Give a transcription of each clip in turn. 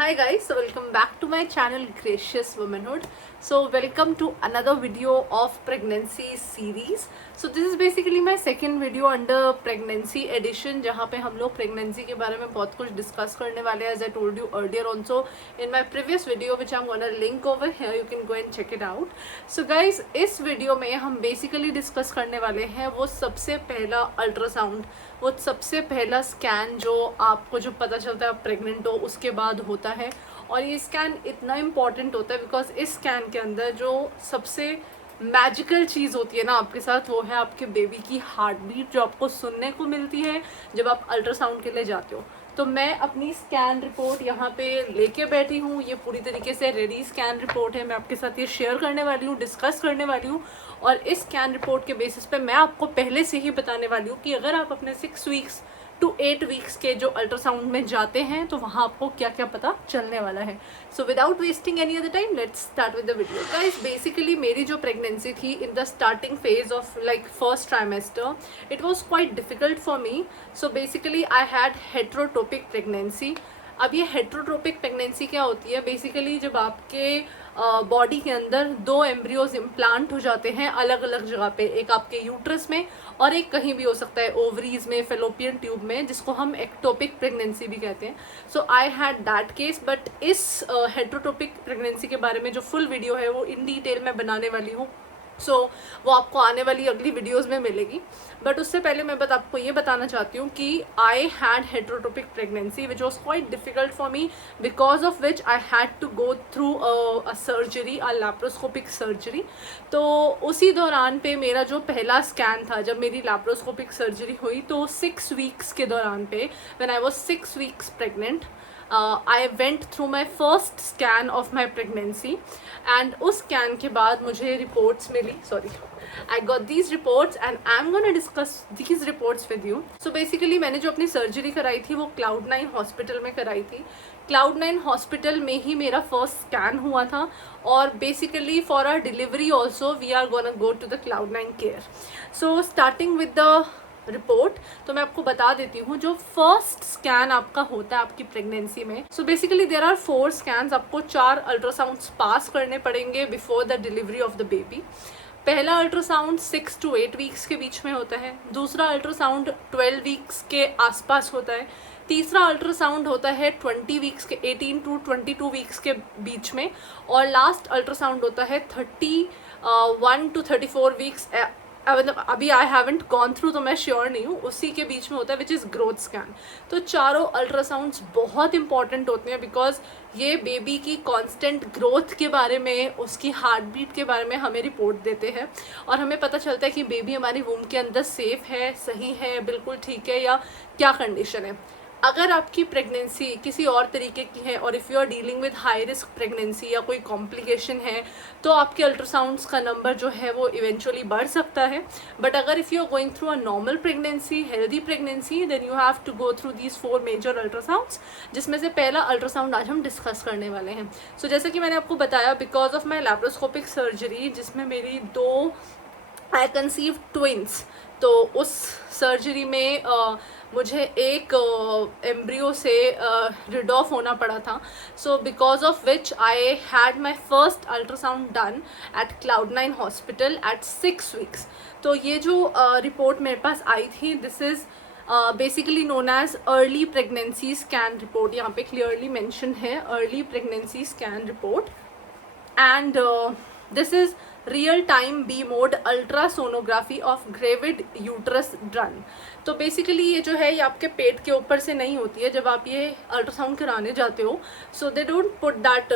Hi guys, so welcome back to my channel Gracious Womanhood. So welcome to another video of pregnancy series. So this is basically my second video under pregnancy edition, जहाँ पे हम लोग pregnancy के बारे में बहुत कुछ discuss करने वाले हैं. As I told you earlier also in my previous video, which I'm gonna link over here, you can go and check it out. So guys, इस video में हम basically discuss करने वाले हैं वो सबसे पहला अल्ट्रासाउंड, वो सबसे पहला स्कैन जो आपको जो पता चलता है आप प्रेग्नेंट हो उसके बाद होता है. और ये स्कैन इतना इम्पॉर्टेंट होता है बिकॉज इस स्कैन के अंदर जो सबसे मैजिकल चीज़ होती है ना आपके साथ, वो है आपके बेबी की हार्ट बीट जो आपको सुनने को मिलती है जब आप अल्ट्रासाउंड के लिए जाते हो. तो मैं अपनी स्कैन रिपोर्ट यहाँ पे लेके बैठी हूँ. ये पूरी तरीके से रेडी स्कैन रिपोर्ट है. मैं आपके साथ ये शेयर करने वाली हूँ, डिस्कस करने वाली हूँ. और इस स्कैन रिपोर्ट के बेसिस पे मैं आपको पहले से ही बताने वाली हूँ कि अगर आप अपने 6 वीक्स to 8 वीक्स के जो अल्ट्रासाउंड में जाते हैं तो वहाँ आपको क्या क्या पता चलने वाला है. So without wasting any other time let's start with the video. Guys, basically मेरी जो प्रेगनेंसी थी in the starting phase of like first trimester, it was quite difficult for me. So basically I had heterotopic pregnancy. अब ये heterotrophic pregnancy क्या होती है? Basically जब आपके बॉडी के अंदर 2 एम्ब्रियोज इम्प्लांट हो जाते हैं अलग अलग जगह पे, एक आपके यूट्रस में और एक कहीं भी हो सकता है ओवरीज में, फेलोपियन ट्यूब में, जिसको हम एक्टोपिक प्रेगनेंसी भी कहते हैं. So I had that case. But इस हेट्रोटोपिक प्रेगनेंसी के बारे में जो फुल वीडियो है वो इन डिटेल में बनाने वाली हूँ. सो वो आपको आने वाली अगली वीडियोस में मिलेगी. बट उससे पहले मैं आपको ये बताना चाहती हूँ कि I had heterotopic pregnancy which was quite difficult for me, because of which I had to go through a surgery, a laparoscopic surgery. तो उसी दौरान पे मेरा जो पहला स्कैन था जब मेरी लैप्रोस्कोपिक सर्जरी हुई, तो 6 वीक्स के दौरान पे when I was 6 weeks pregnant, I went through my first scan of my pregnancy. And उस स्कैन के बाद मुझे रिपोर्ट्स मिली. I got these reports and I'm gonna discuss these reports with you. So basically मैंने जो अपनी surgery कराई थी वो Cloud9 हॉस्पिटल में कराई थी. Cloud9 हॉस्पिटल में ही मेरा फर्स्ट स्कैन हुआ था. और basically for our delivery also we are gonna go to the Cloud9 care. So starting with the report, तो मैं आपको बता देती हूँ जो फर्स्ट स्कैन आपका होता है आपकी प्रेगनेंसी में. So basically there are 4 scans. आपको 4 अल्ट्रासाउंड्स पास करने पड़ेंगे before the delivery of the baby. पहला अल्ट्रासाउंड 6 to 8 वीक्स के बीच में होता है. दूसरा अल्ट्रासाउंड 12 वीक्स के आसपास होता है. तीसरा अल्ट्रासाउंड होता है 20 वीक्स के 18 to 22 वीक्स के बीच में. और लास्ट अल्ट्रासाउंड होता है 31 to 34 वीक्स. मतलब अभी आई हैवेंट गॉन थ्रू तो मैं श्योर नहीं हूँ, उसी के बीच में होता है विच इज़ ग्रोथ स्कैन. तो चारों अल्ट्रासाउंड्स बहुत इंपॉर्टेंट होते हैं बिकॉज ये बेबी की कांस्टेंट ग्रोथ के बारे में, उसकी हार्ट बीट के बारे में हमें रिपोर्ट देते हैं. और हमें पता चलता है कि बेबी हमारी वूम के अंदर सेफ है, सही है, बिल्कुल ठीक है, या क्या कंडीशन है. अगर आपकी प्रेगनेंसी किसी और तरीके की है और if you are dealing with high risk pregnancy या कोई कॉम्प्लिकेशन है, तो आपके अल्ट्रासाउंड्स का नंबर जो है वो इवेंचुअली बढ़ सकता है. बट अगर if you are going through a normal pregnancy, healthy pregnancy, then you have to go through these 4 major ultrasounds, जिसमें से पहला अल्ट्रासाउंड आज हम डिस्कस करने वाले हैं. सो जैसे कि मैंने आपको बताया, because of my laparoscopic surgery जिसमें मेरी 2 आई कंसीव ट्विंस, तो उस सर्जरी में मुझे एक एम्ब्रियो से रिड ऑफ होना पड़ा था. So because of which I had my first ultrasound done at Cloud9 hospital at 6 weeks. तो ये जो रिपोर्ट मेरे पास आई थी, this is basically known as early pregnancy scan report. यहाँ पे क्लियरली मेंशन है early pregnancy scan report. And this is real time B mode ultrasonography of gravid uterus done. तो बेसिकली ये जो है ये आपके पेट के ऊपर से नहीं होती है जब आप ये अल्ट्रासाउंड कराने जाते हो. So they don't put that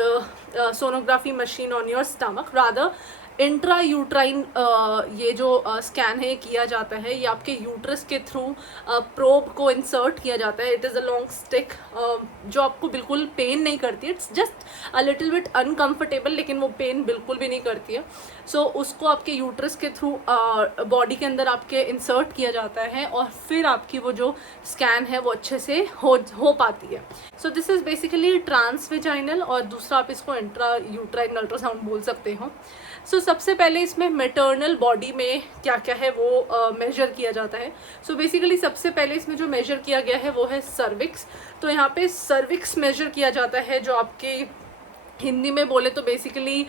sonography machine on your stomach, rather intra uterine ये जो स्कैन है किया जाता है. ये आपके यूट्रस के थ्रू प्रोब को इंसर्ट किया जाता है. It is a long stick जो आपको बिल्कुल पेन नहीं करती है. It's just a little bit uncomfortable, लेकिन वो पेन बिल्कुल भी नहीं करती है. सो उसको आपके यूट्रस के थ्रू बॉडी के अंदर आपके इंसर्ट किया जाता है और फिर आपकी वो जो स्कैन है वो अच्छे से हो पाती है. So this is basically transvaginal, और दूसरा आप इसको इंट्रा यूट्राइन अल्ट्रासाउंड बोल सकते हो. सो सबसे पहले इसमें मैटरनल बॉडी में क्या क्या है वो मेजर किया जाता है। सो बेसिकली सबसे पहले इसमें जो मेजर किया गया है वो है सर्विक्स। तो यहाँ पे सर्विक्स मेजर किया जाता है, जो आपके हिंदी में बोले तो बेसिकली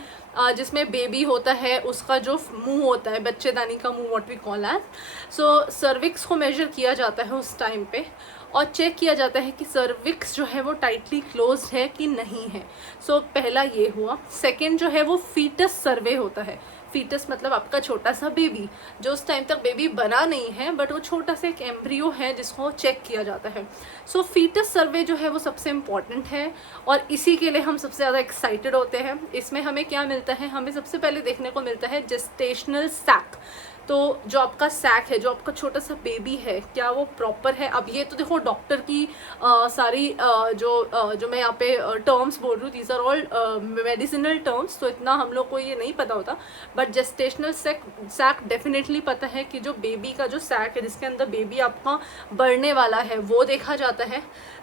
जिसमें बेबी होता है उसका जो मुंह होता है, बच्चेदानी का मुंह, what we call as. So cervix को मेजर किया जाता है उस टाइम पे, और चेक किया जाता है कि सर्विक्स जो है वो टाइटली क्लोज्ड है कि नहीं है। सो पहला ये हुआ। सेकंड जो है वो फीटस सर्वे होता है। फीटस मतलब आपका छोटा सा बेबी, जो उस टाइम तक बेबी बना नहीं है बट वो छोटा सा एक एम्ब्रियो है जिसको चेक किया जाता है। सो फीटस सर्वे जो है वो सबसे इम्पॉर्टेंट है और इसी के लिए हम सबसे ज़्यादा एक्साइटेड होते हैं। इसमें हमें क्या मिलता है, हमें सबसे पहले देखने को मिलता है जेस्टेशनल सैक। तो जो आपका सैक है, जो आपका छोटा सा बेबी है, क्या वो प्रॉपर है। अब ये तो देखो डॉक्टर की सारी जो मैं यहाँ पे टर्म्स बोल रही हूँ, these are all medicinal terms, तो इतना हम लोग को ये नहीं पता होता। बट जेस्टेशनल सैक डेफिनेटली पता है कि जो बेबी का जो सैक है, जिसके अंदर बेबी आपका बढ़ने वाला है, वो देखा जाता है।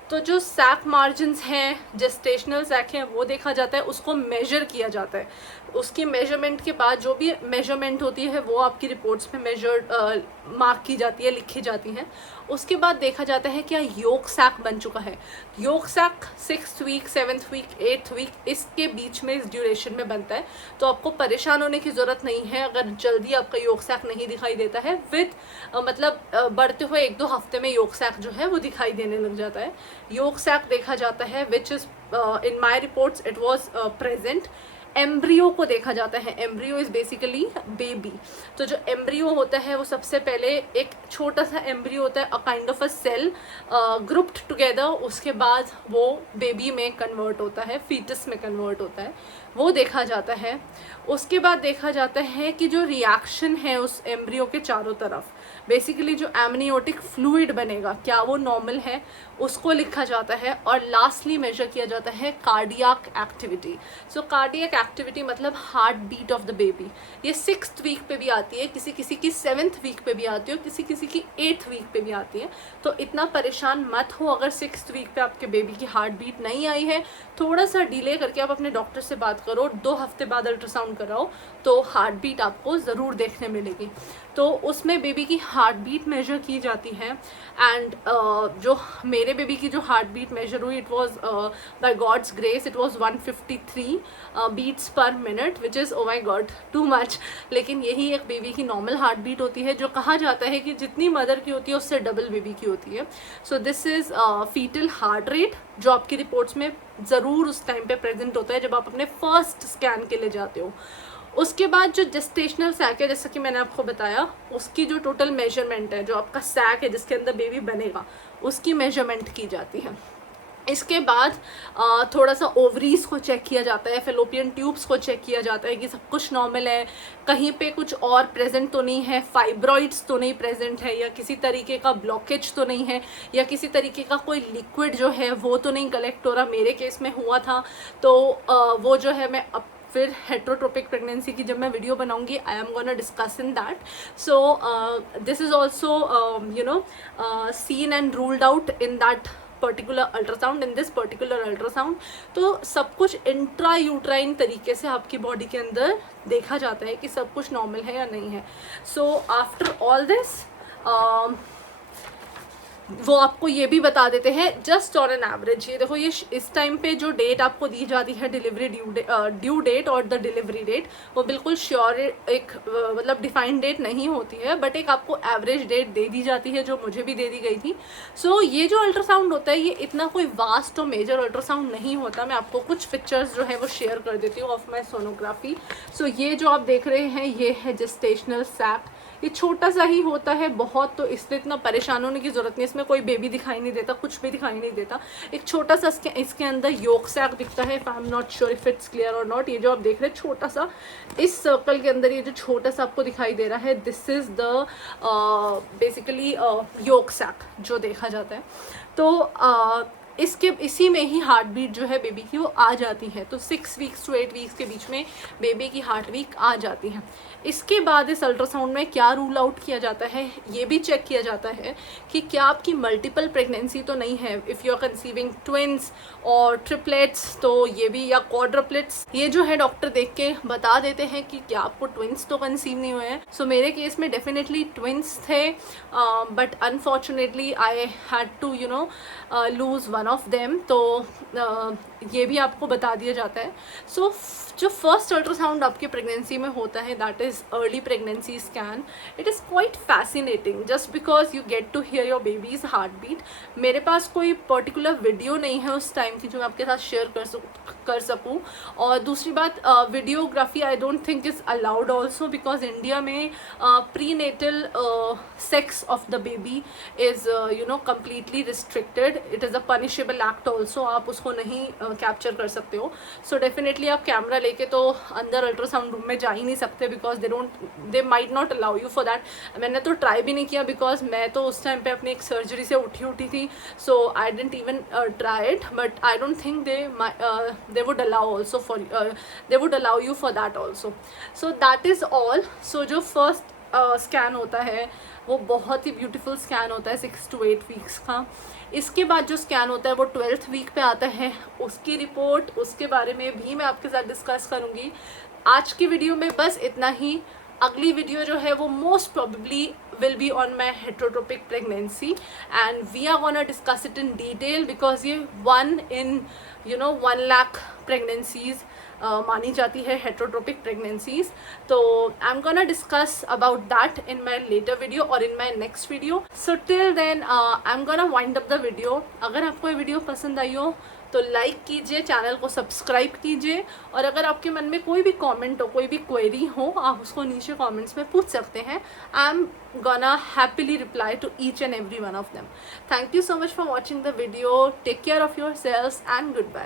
तो जो सैक मार्जिन्स हैं, जेस्टेशनल सैक हैं, वो देखा जाता है, उसको मेजर किया जाता है। उसकी मेजरमेंट के बाद जो भी मेजरमेंट होती है वो आपकी रिपोर्ट्स में मेजर्ड मार्क की जाती है, लिखी जाती हैं। उसके बाद देखा जाता है क्या योक सैक बन चुका है। Yolk sac 6th week, 7th week, 8th week, इसके बीच में, इस ड्यूरेशन में बनता है। तो आपको परेशान होने की ज़रूरत नहीं है अगर जल्दी आपका योक सैक नहीं दिखाई देता है। मतलब बढ़ते हुए 1-2 हफ्ते में योक सैक जो है वो दिखाई देने लग जाता है। योक सैक देखा जाता है, which is in my reports it was present. Embryo को देखा जाता है। Embryo is basically baby. तो जो एम्ब्रियो होता है वो सबसे पहले एक छोटा सा एम्ब्रियो होता है, a kind of a cell grouped together. उसके बाद वो बेबी में कन्वर्ट होता है, फीटस में कन्वर्ट होता है, वो देखा जाता है। उसके बाद देखा जाता है कि जो रिएक्शन है उस एम्ब्रियो के चारों तरफ, बेसिकली जो एमनियोटिक फ्लूइड बनेगा, क्या वो नॉर्मल है, उसको लिखा जाता है। और लास्टली मेजर किया जाता है cardiac activity. So cardiac activity मतलब heart beat of the baby. ये 6th वीक पे भी आती है, किसी किसी की 7th वीक पे भी आती है, और किसी किसी की 8th वीक पे भी आती है। तो इतना परेशान मत हो अगर 6th वीक पे आपके बेबी की हार्ट बीट नहीं आई है। थोड़ा सा डिले करके आप अपने डॉक्टर से बात करो, 2 हफ्ते बाद अल्ट्रासाउंड कराओ, तो हार्ट बीट आपको ज़रूर देखने मिलेगी। तो उसमें बेबी की हार्ट बीट मेजर की जाती है। एंड जो मेरे बेबी की जो हार्ट बीट मेजर हुई, it was by God's grace it was 153 beats per minute, which is oh my God too much. लेकिन यही एक बेबी की नॉर्मल हार्ट बीट होती है, जो कहा जाता है कि जितनी मदर की होती है उससे डबल बेबी की होती है। So this is fetal heart rate, जो आपकी रिपोर्ट्स में ज़रूर उस टाइम पे प्रेजेंट होता है जब आप अपने फर्स्ट स्कैन के लिए जाते हो। उसके बाद जो जेस्टेशनल सैक है, जैसा कि मैंने आपको बताया, उसकी जो टोटल मेजरमेंट है, जो आपका सैक है जिसके अंदर बेबी बनेगा, उसकी मेजरमेंट की जाती है। इसके बाद थोड़ा सा ओवरीज को चेक किया जाता है, फेलोपियन ट्यूब्स को चेक किया जाता है कि सब कुछ नॉर्मल है, कहीं पे कुछ और प्रेजेंट तो नहीं है, फाइब्रॉइड्स तो नहीं प्रेजेंट है, या किसी तरीके का ब्लॉकेज तो नहीं है, या किसी तरीके का कोई लिक्विड जो है वो तो नहीं कलेक्ट हो रहा। मेरे केस में हुआ था, तो वो जो है मैं फिर हेट्रोट्रोपिक प्रेगनेंसी की जब मैं वीडियो बनाऊंगी, I am gonna discuss in that. So this is also seen and ruled out in that particular ultrasound, in this particular ultrasound. तो सब कुछ इंट्रा यूट्राइन तरीके से आपकी बॉडी के अंदर देखा जाता है कि सब कुछ नॉर्मल है या नहीं है। सो आफ्टर ऑल दिस वो आपको ये भी बता देते हैं जस्ट ऑन एन एवरेज। ये देखो, ये इस टाइम पे जो डेट आपको दी जाती है, डिलीवरी ड्यू डेट और द डिलीवरी डेट, वो बिल्कुल श्योर एक मतलब डिफाइंड डेट नहीं होती है, बट एक आपको एवरेज डेट दे दी जाती है, जो मुझे भी दे दी गई थी। सो ये जो अल्ट्रासाउंड होता है, ये इतना कोई वास्ट और मेजर अल्ट्रासाउंड नहीं होता। मैं आपको कुछ पिक्चर्स जो है वो शेयर कर देती हूँ ऑफ माई सोनोग्राफी। सो ये जो आप देख रहे हैं, ये है जेस्टेशनल सैक। ये छोटा सा ही होता है बहुत, तो इसलिए इतना परेशान होने की ज़रूरत नहीं। इसमें कोई बेबी दिखाई नहीं देता, कुछ भी दिखाई नहीं देता। एक छोटा सा इसके अंदर योक सैक दिखता है। I am not sure if it's clear और नॉट। ये जो आप देख रहे हैं छोटा सा, इस सर्कल के अंदर ये जो छोटा सा आपको दिखाई दे रहा है, this is the basically yolk sac जो देखा जाता है। तो इसी में ही हार्ट बीट जो है बेबी की वो आ जाती है। तो 6 वीक्स टू 8 वीक्स के बीच में बेबी की हार्ट बीट आ जाती है। इसके बाद इस अल्ट्रासाउंड में क्या रूल आउट किया जाता है, ये भी चेक किया जाता है कि क्या आपकी मल्टीपल प्रेगनेंसी तो नहीं है। If you are conceiving twins और ट्रिपलेट्स तो ये भी, या क्वाड्रप्लेट्स, ये जो है डॉक्टर देख के बता देते हैं कि क्या आपको ट्विंस तो कंसीव नहीं हुए हैं। सो मेरे केस में डेफिनेटली ट्विंस थे, but unfortunately I had to lose one of them. तो ये भी आपको बता दिया जाता है। सो जो फर्स्ट अल्ट्रासाउंड आपकी प्रेगनेंसी में होता है, that is early pregnancy scan. It is quite fascinating just because you get to hear your baby's heart beat. मेरे पास कोई पर्टिकुलर वीडियो नहीं है उस टाइम की जो मैं आपके साथ शेयर कर सकूँ। और दूसरी बात, videography I don't think is allowed also, because India में pre natal sex of the baby is completely restricted. It is a punishable act also, आप उसको नहीं कैप्चर कर सकते हो। सो डेफिनेटली आप कैमरा लेके तो अंदर अल्ट्रासाउंड रूम में जा ही नहीं सकते, because they might not allow you for that. मैंने तो ट्राई भी नहीं किया, बिकॉज मैं तो उस टाइम पे अपनी एक सर्जरी से उठी थी। So I didn't even try it, but I don't think they would allow also they would allow you for that also. So that is all. So जो फर्स्ट स्कैन होता है वो बहुत ही ब्यूटीफुल स्कैन होता है 6 to 8 वीक्स का। इसके बाद जो स्कैन होता है वो 12th वीक पे आता है। उसकी रिपोर्ट, उसके बारे में भी मैं आपके साथ डिस्कस करूँगी। आज की वीडियो में बस इतना ही। अगली वीडियो जो है वो most probably will be on my heterotropic pregnancy and we are gonna discuss it in detail, because ये 1 lakh pregnancies मानी जाती है heterotropic pregnancies। तो I'm gonna discuss about that in my later video or in my next video. So till then I'm gonna wind up the video. अगर आपको ये video पसंद आई हो तो लाइक कीजिए, चैनल को सब्सक्राइब कीजिए, और अगर आपके मन में कोई भी कमेंट हो, कोई भी क्वेरी हो, आप उसको नीचे कमेंट्स में पूछ सकते हैं। I am gonna happily reply to each and every one of them. Thank you so much for watching the video. Take care of yourselves and goodbye.